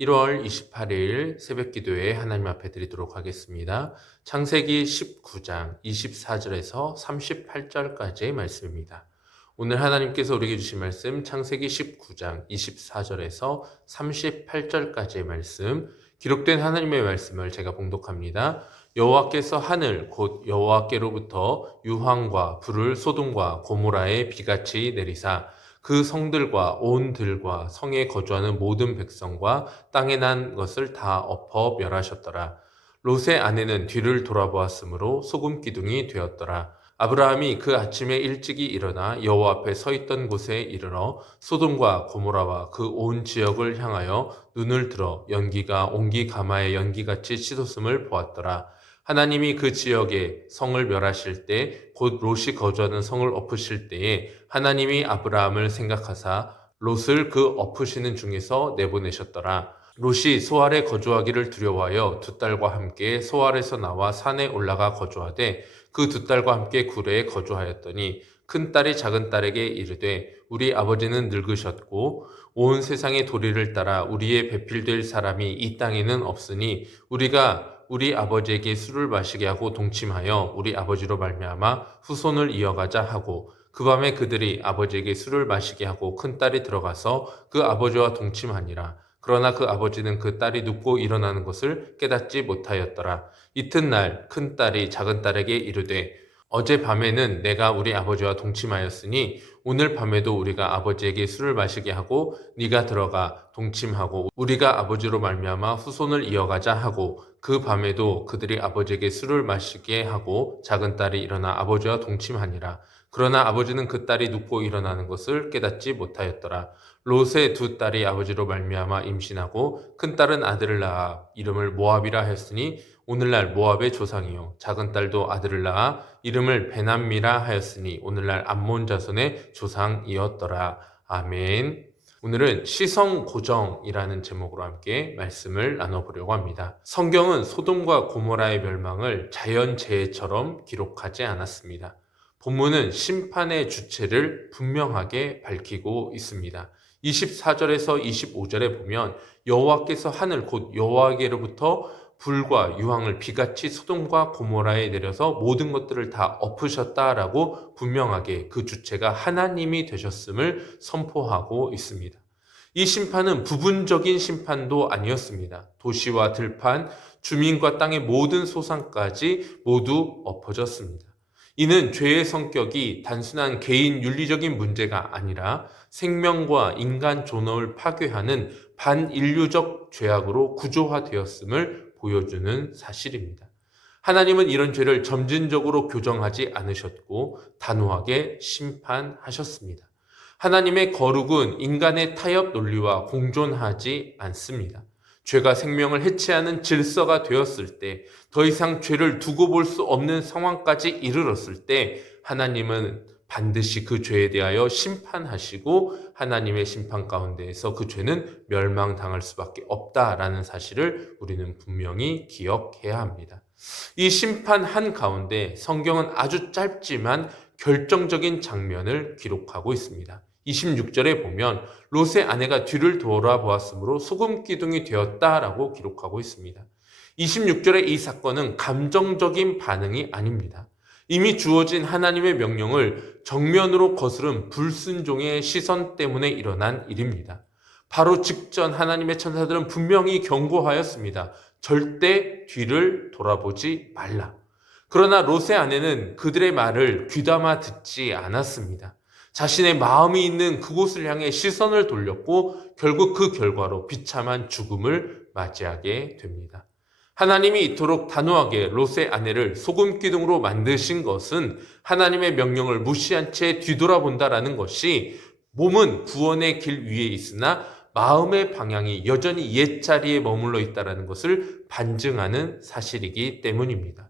1월 28일 새벽 기도에 하나님 앞에 드리도록 하겠습니다. 창세기 19장 24절에서 38절까지의 말씀입니다. 오늘 하나님께서 우리에게 주신 말씀 창세기 19장 24절에서 38절까지의 말씀, 기록된 하나님의 말씀을 제가 봉독합니다. 여호와께서 하늘 곧 여호와께로부터 유황과 불을 소돔과 고모라에 비같이 내리사 그 성들과 온 들과 성에 거주하는 모든 백성과 땅에 난 것을 다 엎어 멸하셨더라. 롯의 아내는 뒤를 돌아보았으므로 소금 기둥이 되었더라. 아브라함이 그 아침에 일찍이 일어나 여호와 앞에 서 있던 곳에 이르러 소돔과 고모라와 그 온 지역을 향하여 눈을 들어 연기가 옹기 가마의 연기같이 치솟음을 보았더라. 하나님이 그 지역에 성을 멸하실 때 곧 롯이 거주하는 성을 엎으실 때에 하나님이 아브라함을 생각하사 롯을 그 엎으시는 중에서 내보내셨더라. 롯이 소알에 거주하기를 두려워하여 두 딸과 함께 소알에서 나와 산에 올라가 거주하되 그 두 딸과 함께 구레에 거주하였더니 큰 딸이 작은 딸에게 이르되 우리 아버지는 늙으셨고 온 세상의 도리를 따라 우리의 배필될 사람이 이 땅에는 없으니 우리가 우리 아버지에게 술을 마시게 하고 동침하여 우리 아버지로 말미암아 후손을 이어가자 하고 그 밤에 그들이 아버지에게 술을 마시게 하고 큰 딸이 들어가서 그 아버지와 동침하니라. 그러나 그 아버지는 그 딸이 눕고 일어나는 것을 깨닫지 못하였더라. 이튿날 큰 딸이 작은 딸에게 이르되 어제 밤에는 내가 우리 아버지와 동침하였으니 오늘 밤에도 우리가 아버지에게 술을 마시게 하고 네가 들어가 동침하고 우리가 아버지로 말미암아 후손을 이어가자 하고 그 밤에도 그들이 아버지에게 술을 마시게 하고 작은 딸이 일어나 아버지와 동침하니라. 그러나 아버지는 그 딸이 눕고 일어나는 것을 깨닫지 못하였더라. 롯의 두 딸이 아버지로 말미암아 임신하고 큰 딸은 아들을 낳아 이름을 모압이라 하였으니 오늘날 모압의 조상이요 작은 딸도 아들을 낳아 이름을 베남미라 하였으니 오늘날 암몬 자손의 조상이었더라. 아멘. 오늘은 시성고정이라는 제목으로 함께 말씀을 나눠보려고 합니다. 성경은 소돔과 고모라의 멸망을 자연재해처럼 기록하지 않았습니다. 본문은 심판의 주체를 분명하게 밝히고 있습니다. 24절에서 25절에 보면 여호와께서 하늘 곧 여호와께로부터 불과 유황을 비같이 소돔과 고모라에 내려서 모든 것들을 다 엎으셨다라고 분명하게 그 주체가 하나님이 되셨음을 선포하고 있습니다. 이 심판은 부분적인 심판도 아니었습니다. 도시와 들판, 주민과 땅의 모든 소산까지 모두 엎어졌습니다. 이는 죄의 성격이 단순한 개인 윤리적인 문제가 아니라 생명과 인간 존엄을 파괴하는 반인류적 죄악으로 구조화되었음을 보여주는 사실입니다. 하나님은 이런 죄를 점진적으로 교정하지 않으셨고 단호하게 심판하셨습니다. 하나님의 거룩은 인간의 타협 논리와 공존하지 않습니다. 죄가 생명을 해치하는 질서가 되었을 때, 더 이상 죄를 두고 볼 수 없는 상황까지 이르렀을 때 하나님은 반드시 그 죄에 대하여 심판하시고 하나님의 심판 가운데에서 그 죄는 멸망당할 수밖에 없다라는 사실을 우리는 분명히 기억해야 합니다. 이 심판 한가운데 성경은 아주 짧지만 결정적인 장면을 기록하고 있습니다. 26절에 보면 롯의 아내가 뒤를 돌아보았으므로 소금 기둥이 되었다라고 기록하고 있습니다. 26절의 이 사건은 감정적인 반응이 아닙니다. 이미 주어진 하나님의 명령을 정면으로 거스른 불순종의 시선 때문에 일어난 일입니다. 바로 직전 하나님의 천사들은 분명히 경고하였습니다. 절대 뒤를 돌아보지 말라. 그러나 롯의 아내는 그들의 말을 귀담아 듣지 않았습니다. 자신의 마음이 있는 그곳을 향해 시선을 돌렸고 결국 그 결과로 비참한 죽음을 맞이하게 됩니다. 하나님이 이토록 단호하게 롯의 아내를 소금 기둥으로 만드신 것은 하나님의 명령을 무시한 채 뒤돌아본다라는 것이 몸은 구원의 길 위에 있으나 마음의 방향이 여전히 옛자리에 머물러 있다는 것을 반증하는 사실이기 때문입니다.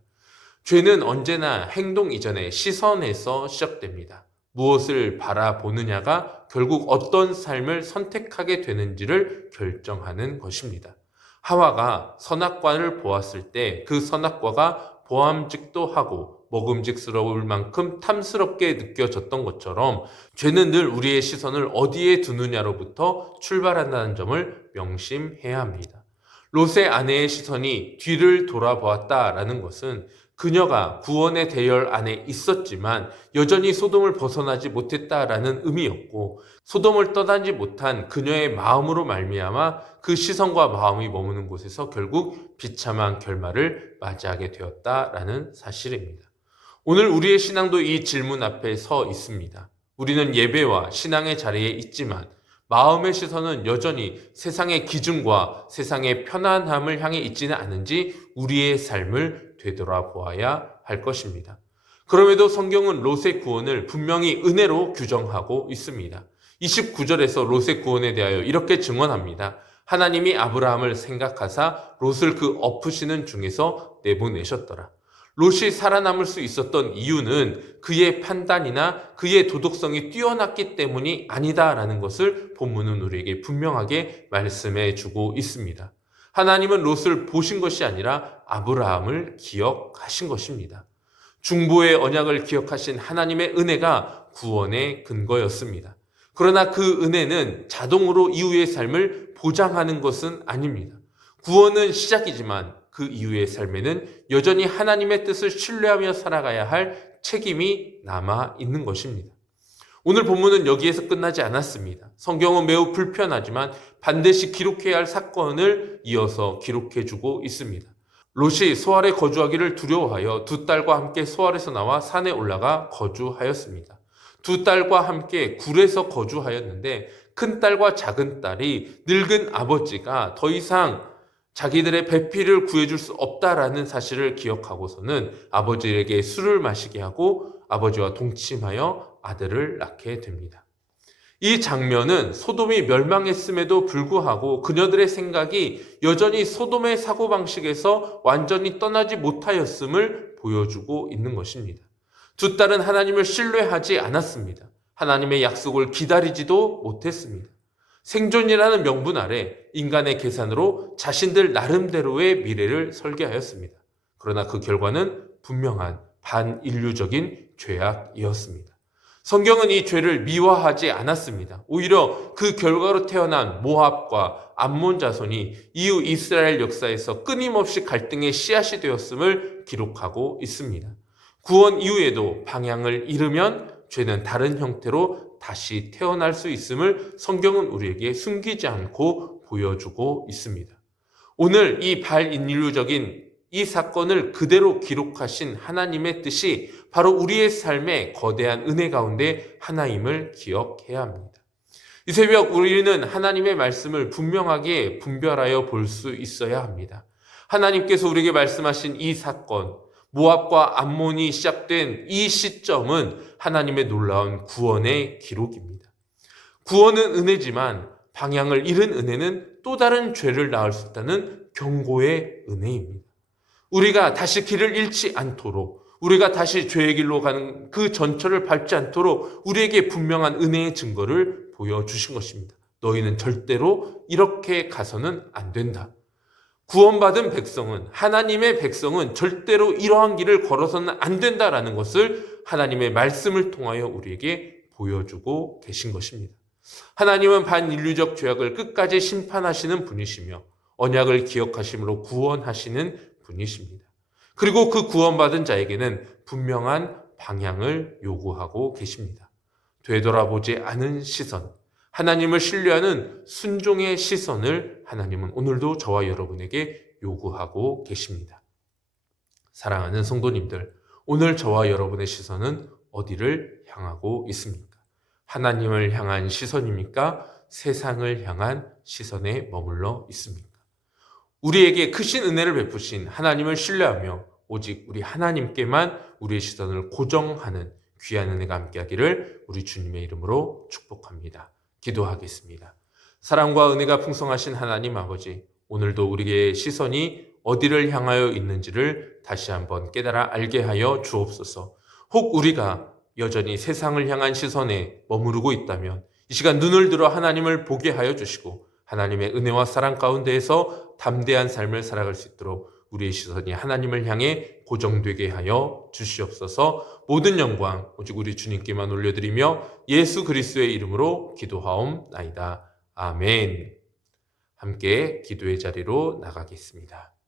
죄는 언제나 행동 이전에 시선에서 시작됩니다. 무엇을 바라보느냐가 결국 어떤 삶을 선택하게 되는지를 결정하는 것입니다. 하와가 선악과를 보았을 때 그 선악과가 보암직도 하고 먹음직스러울 만큼 탐스럽게 느껴졌던 것처럼 죄는 늘 우리의 시선을 어디에 두느냐로부터 출발한다는 점을 명심해야 합니다. 롯의 아내의 시선이 뒤를 돌아보았다라는 것은 그녀가 구원의 대열 안에 있었지만 여전히 소돔을 벗어나지 못했다라는 의미였고, 소돔을 떠나지 못한 그녀의 마음으로 말미암아 그 시선과 마음이 머무는 곳에서 결국 비참한 결말을 맞이하게 되었다라는 사실입니다. 오늘 우리의 신앙도 이 질문 앞에 서 있습니다. 우리는 예배와 신앙의 자리에 있지만 마음의 시선은 여전히 세상의 기준과 세상의 편안함을 향해 있지는 않은지 우리의 삶을 되돌아보아야 할 것입니다. 그럼에도 성경은 롯의 구원을 분명히 은혜로 규정하고 있습니다. 29절에서 롯의 구원에 대하여 이렇게 증언합니다. 하나님이 아브라함을 생각하사 롯을 그 엎으시는 중에서 내보내셨더라. 롯이 살아남을 수 있었던 이유는 그의 판단이나 그의 도덕성이 뛰어났기 때문이 아니다라는 것을 본문은 우리에게 분명하게 말씀해 주고 있습니다. 하나님은 롯을 보신 것이 아니라 아브라함을 기억하신 것입니다. 중보의 언약을 기억하신 하나님의 은혜가 구원의 근거였습니다. 그러나 그 은혜는 자동으로 이후의 삶을 보장하는 것은 아닙니다. 구원은 시작이지만 그 이후의 삶에는 여전히 하나님의 뜻을 신뢰하며 살아가야 할 책임이 남아 있는 것입니다. 오늘 본문은 여기에서 끝나지 않았습니다. 성경은 매우 불편하지만 반드시 기록해야 할 사건을 이어서 기록해주고 있습니다. 롯이 소알에 거주하기를 두려워하여 두 딸과 함께 소알에서 나와 산에 올라가 거주하였습니다. 두 딸과 함께 굴에서 거주하였는데 큰 딸과 작은 딸이 늙은 아버지가 더 이상 자기들의 배필을 구해줄 수 없다라는 사실을 기억하고서는 아버지에게 술을 마시게 하고 아버지와 동침하여 아들을 낳게 됩니다. 이 장면은 소돔이 멸망했음에도 불구하고 그녀들의 생각이 여전히 소돔의 사고방식에서 완전히 떠나지 못하였음을 보여주고 있는 것입니다. 두 딸은 하나님을 신뢰하지 않았습니다. 하나님의 약속을 기다리지도 못했습니다. 생존이라는 명분 아래 인간의 계산으로 자신들 나름대로의 미래를 설계하였습니다. 그러나 그 결과는 분명한 반인류적인 죄악이었습니다. 성경은 이 죄를 미화하지 않았습니다. 오히려 그 결과로 태어난 모압과 암몬 자손이 이후 이스라엘 역사에서 끊임없이 갈등의 씨앗이 되었음을 기록하고 있습니다. 구원 이후에도 방향을 잃으면 죄는 다른 형태로 다시 태어날 수 있음을 성경은 우리에게 숨기지 않고 보여주고 있습니다. 오늘 이 반인류적인 이 사건을 그대로 기록하신 하나님의 뜻이 바로 우리의 삶의 거대한 은혜 가운데 하나임을 기억해야 합니다. 이 새벽 우리는 하나님의 말씀을 분명하게 분별하여 볼 수 있어야 합니다. 하나님께서 우리에게 말씀하신 이 사건, 모압과 암몬이 시작된 이 시점은 하나님의 놀라운 구원의 기록입니다. 구원은 은혜지만 방향을 잃은 은혜는 또 다른 죄를 낳을 수 있다는 경고의 은혜입니다. 우리가 다시 길을 잃지 않도록, 우리가 다시 죄의 길로 가는 그 전철을 밟지 않도록 우리에게 분명한 은혜의 증거를 보여주신 것입니다. 너희는 절대로 이렇게 가서는 안 된다. 구원받은 백성은, 하나님의 백성은 절대로 이러한 길을 걸어서는 안 된다라는 것을 하나님의 말씀을 통하여 우리에게 보여주고 계신 것입니다. 하나님은 반인류적 죄악을 끝까지 심판하시는 분이시며 언약을 기억하심으로 구원하시는 분이십니다. 그리고 그 구원받은 자에게는 분명한 방향을 요구하고 계십니다. 되돌아보지 않은 시선, 하나님을 신뢰하는 순종의 시선을 하나님은 오늘도 저와 여러분에게 요구하고 계십니다. 사랑하는 성도님들, 오늘 저와 여러분의 시선은 어디를 향하고 있습니까? 하나님을 향한 시선입니까? 세상을 향한 시선에 머물러 있습니까? 우리에게 크신 은혜를 베푸신 하나님을 신뢰하며 오직 우리 하나님께만 우리의 시선을 고정하는 귀한 은혜가 함께하기를 우리 주님의 이름으로 축복합니다. 기도하겠습니다. 사랑과 은혜가 풍성하신 하나님 아버지, 오늘도 우리의 시선이 어디를 향하여 있는지를 다시 한번 깨달아 알게 하여 주옵소서. 혹 우리가 여전히 세상을 향한 시선에 머무르고 있다면 이 시간 눈을 들어 하나님을 보게 하여 주시고 하나님의 은혜와 사랑 가운데에서 담대한 삶을 살아갈 수 있도록 우리의 시선이 하나님을 향해 고정되게 하여 주시옵소서. 모든 영광 오직 우리 주님께만 올려드리며 예수 그리스도의 이름으로 기도하옵나이다. 아멘. 함께 기도의 자리로 나가겠습니다.